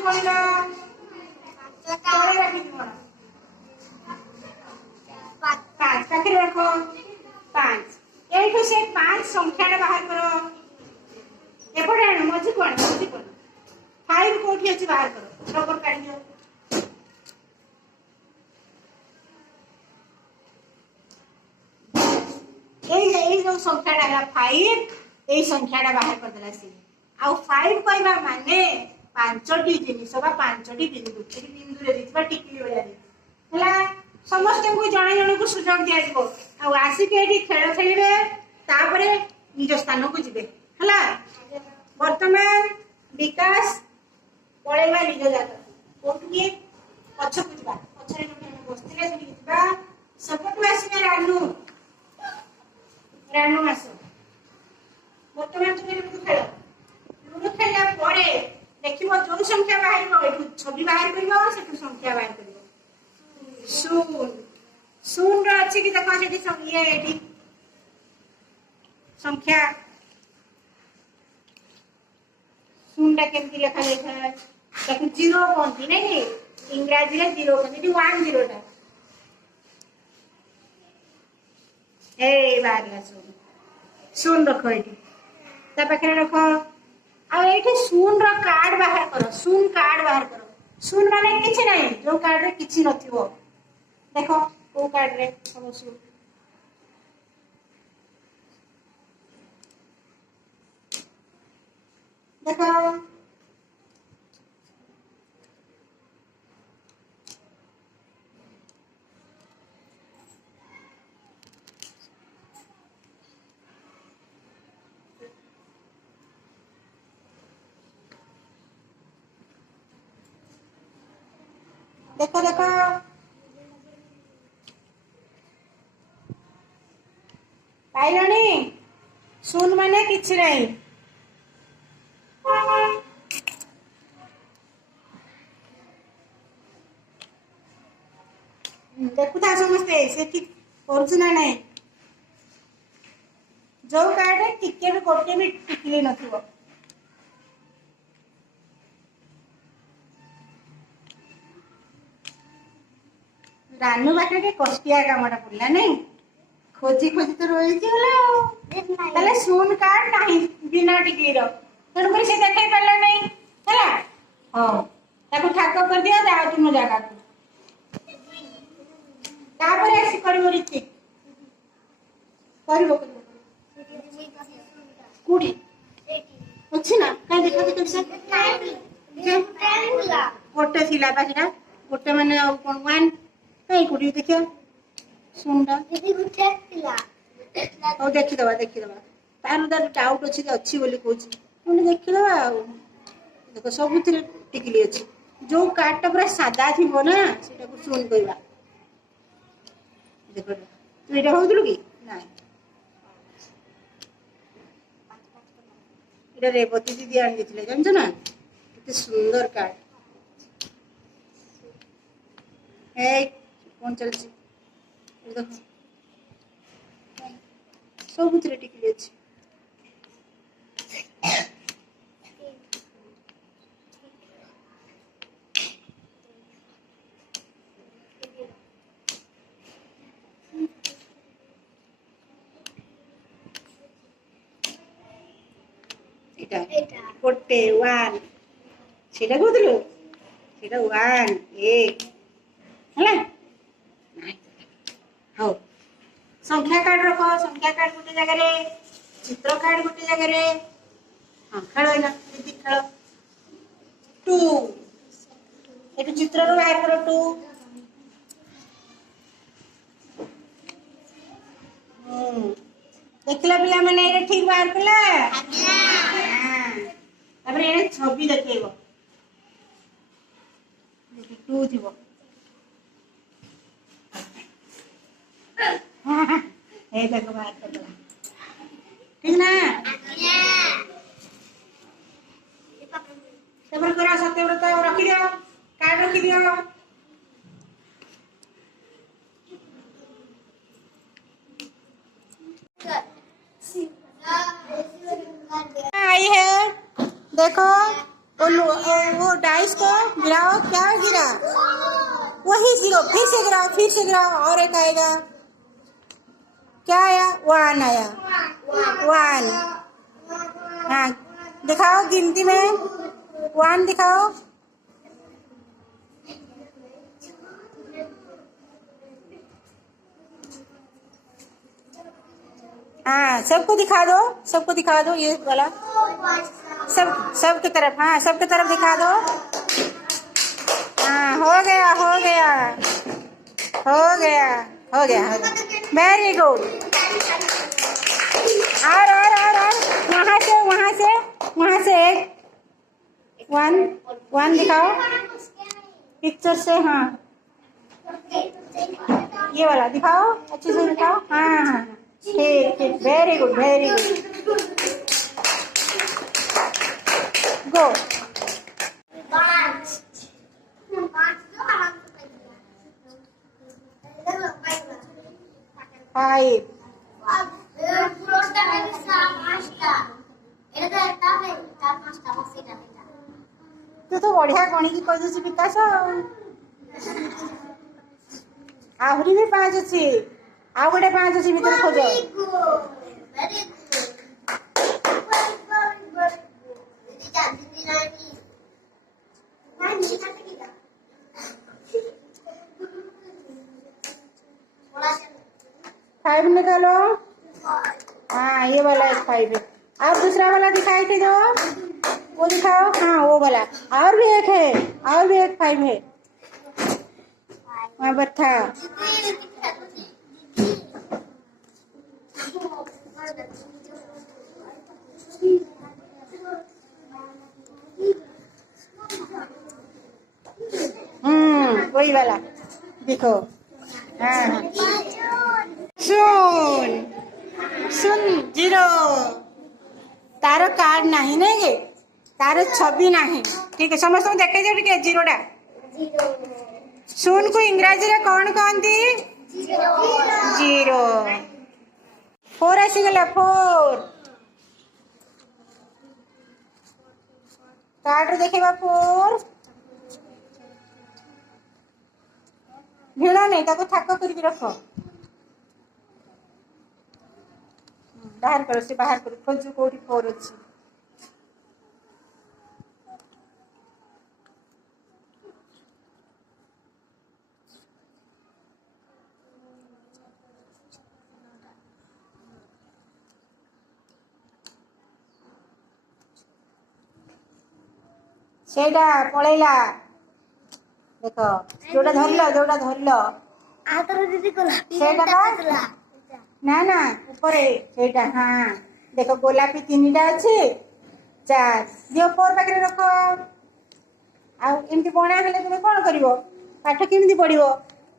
ଅଛି କହିଲ? ତଳେ ରଖିଥିବ। 5 ପାଖରେ ରଖ। 5 এইଠୁ ସେ 5 ସଂଖ୍ୟାଟା ବାହାର କର। ଏପଟେ ଆଣ ମଝି କୋଣ 5 କୋଉଠି ଅଛି ବାହାର କର। ରବର କାଢି ଦିଅ। এই जो संख्याटा है 5 এই সংখ্যাটা বাহার করদেলা সে ଆଉ 5 କହିବା ମାନେ 5ଟି ଜିନିଷ ବା 5ଟି ବିନ୍ଦୁ ଏଠି ବିନ୍ଦୁରେ ଦେଇଥିବା ଟିକିଲି ଭଳିଆ ହେଲା। ସମସ୍ତଙ୍କୁ ଜଣେ ଜଣକୁ ସୁଯୋଗ ଦିଆଯିବ ଆଉ ଆସିକି ଏଠି ଖେଳ ଖେଳିବେ ତାପରେ ନିଜ ସ୍ଥାନକୁ ଯିବେ ହେଲା। ବର୍ତ୍ତମାନ ବିକାଶ ପଳେଇବା ନିଜ ଜାଗାକୁ। କୋଉଠିକି? ପଛକୁ ଯିବା। ପଛରେ ଯୋଉଠି ଆମେ ବସିଥିଲେ ସେଠିକି ଯିବା। ସେପଟୁ ଆସିବେ ରାନୁ ଆସ। ବର୍ତ୍ତମାନ তুমি ଲୁଡୁ ଖେଳ। ଲୁଡୁ ଖେଳିଲା ପରେ ଦେଖିବ ଯୋଉ ସଂଖ୍ୟା ବାହାରିବ ଏଠୁ ଛବି ବାହାର କରିବ ସେଠୁ ସଂଖ୍ୟା ବାହାର କରିବ। ଶୂନ ର ଅଛି କି ଦେଖ ସେଠି ଇଏ ଏଠି ସଂଖ୍ୟା ଶୂନଟା କେମିତି ଲେଖା ଯାଇଥାଏ ତାକୁ 0 କହନ୍ତି ନାଇଁ କି ଇଂରାଜୀରେ 0 କହନ୍ତି। ଏଠି 1 0ଟା এই ବାହାରିଲା ଶୂନ ରଖ ଏଠି ତା ପାଖରେ ରଖ। ଆଉ ଏଇଠି ଶୂନ ର କାର୍ଡ ବାହାର କର। ଶୂନ କାର୍ଡ ବାହାର କର। ଶୂନ ମାନେ କିଛି ନାହିଁ ଯୋଉ କାର୍ଡ ରେ କିଛି ନଥିବ। ଦେଖ କୋଉ କାର୍ଡ ରେ ହବ ଶୂନ। ଦେଖ ଦେଖ ଦେଖ ପାଇଲଣି? ଶୂନ ମାନେ କିଛି ନାହିଁ। ଦେଖୁଥା ସମସ୍ତେ ସେ ଠିକ କରୁଛୁ ନା ନାଇଁ। ଯୋଉ କାର୍ଡରେ ଟିକେ ବି ଗୋଟେ ବି ଟିକିଲି ନଥିବ। ରାନୁ ପାଖରେ କଷ୍ଟିଆ କାମଟା ପଡିଲା ନାଇଁ। ଖୋଜି ଖୋଜି ତ ରହିଛି ଗଲା ଆଉ। ତାହେଲେ ଶୂନ କାର୍ଡ ନାହିଁ ବିନା ଟିକିଲିର ତେଣୁକରି ସେ ଦେଖେଇ ପାରିଲା ନାହିଁ ହେଲା। ହଉ ତାକୁ ଠାକ କରିଦିଅ ଯାଅ ତୁମ ଜାଗାକୁ। ତାପରେ ଆସି କରିବ ରୀତି କରିବ କୋଉଠି ଅଛି ନା କାଇଁ ଦେଖା ଦେଖ ଗୋଟେ ଥିଲା ବା ସେଟା ଗୋଟେ ମାନେ ଆଉ କଣ 1 କାଇଁ କୋଉଠି ଦେଖିବା ଶୂନଟା ହଉ ଦେଖିଦବା ତାର ଡାଉଟ ଅଛି ବୋଲି କହୁଛି ପୁଣି ଦେଖିଦବା ଆଉ। ଦେଖ ସବୁଥିରେ ଟିକିଲି ଅଛି। ଯୋଉ କାର୍ଡଟା ପୁରା ସାଦା ଥିବ ନା ସେଟାକୁ ଶୂନ କହିବା। ଦେଖ ତୁ ଏଇଟା ଭାବୁଥିଲୁ କି ନାଇଁ ଏଇଟା ରେବତୀ ଦିଦି ଆଣି ଦେଇଥିଲେ ଜାଣିଛ ନା କେତେ ସୁନ୍ଦର କାର୍ଡ। କଣ ଚାଲିଛି ଦେଖ ସବୁଥିରେ ଟିକିଲି ଅଛି। ଗୋଟେ 1 ସେଟା କହୁଥିଲୁ ସେଟା 1 1 ହେଲା। ହଉ ସଂଖ୍ୟା କାର୍ଡ ରଖ। ସଂଖ୍ୟା କାର୍ଡ ଗୋଟେ ଜାଗାରେ ଚିତ୍ର କାର୍ଡ ଗୋଟେ ଜାଗାରେ। ହଁ ଖେଳ ଏଇନା ଦିଦି ଖେଳ 2 ଏଠୁ ଚିତ୍ରରୁ ବାହାର କର 2। ଦେଖିଲା ପିଲାମାନେ ଏଇଟା ଠିକ ବାହାର କଲା। ତାପରେ ଏଇଟା ଛବି ଦେଖେଇବ 2 ଥିବ। এই দেখো বাহার করলাম ঠিক না। তারপরে করা সত্যব্রত রখিদিও কার্ড রখিদিও। आई है देखो वो डाइस को वही 0, फिर से गिराओ और एक आएगा। क्या आया? 1 आया। 1। हाँ दिखाओ गिनती में 1 दिखाओ। हाँ सबको दिखा दो, सबको दिखा दो ये वाला, सबकी तरफ। हाँ सबकी तरफ दिखा दो। हाँ हो गया हो गया हो गया हो गया हो गया। Very good. और वहाँ से एक 1 दिखाओ पिक्चर से। हाँ ये वाला दिखाओ, अच्छे से दिखाओ। हाँ हाँ ठीक ठीक, वेरी गुड वेरी गुड। गो। 5। तू बढ़िया गणिकी कही विकास। आहरी भी 5 अच्छी, आउ गोटे 5 अच्छी भितर खोज। फाइव निकालो। हाँ ये वाला 5 है। और दूसरा वाला दिखाई थे जो, वो दिखाओ। हाँ वो वाला। और भी एक है, और भी एक 5 है वहाँ पर था। वही वाला देखो। हाँ सुन 0 तार कार्ड नहीं नहीं तार छवि नहीं। ठीक है समस्त देखे जाओ टे 0टा। सुन को इंग्राजी रे कौन कहती? 0। 4 आसीगला 4 कार्ड देखा 4 भिड़ नहीं ताको थाक करके रख। बाहर करो से बाहर करो खोजु कोठी 4 अच्छी। सेटा पळैला देख जोड़ा धरल सेटा ना ना ऊपर सेटा। हाँ देख गोलापी 3टा अच्छे 4 दियो 4 पाखे रख। आमती बणा हेले तुम कौन कर पाठ केमती पढ़ो?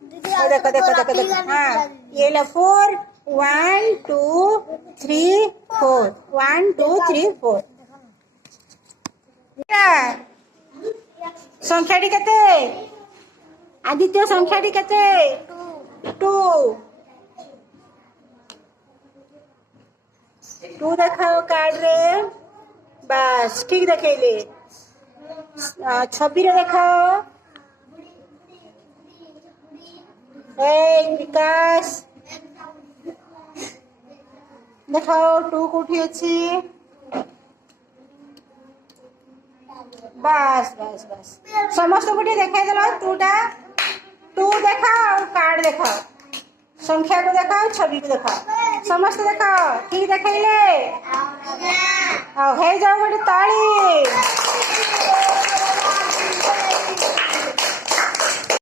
देख देख देख देख। हाँ ये 4 1 2 3 4 1 2 3 4। संख्याटी केते? आदित्य संख्याटी केते? 2 देखाओ कार्ड रे। बस ठीक देखले। छवि रे देखाओ। विकास देखाओ 2 कोठी अच्छी। बस बस बस समस्त को देखा देल 2 देखाओ कार्ड देखाओ, संख्या को देखाओ, छवि को देखाओ, समस्त देखाओ ठीक देखले। हो जाओ गोटे ताली।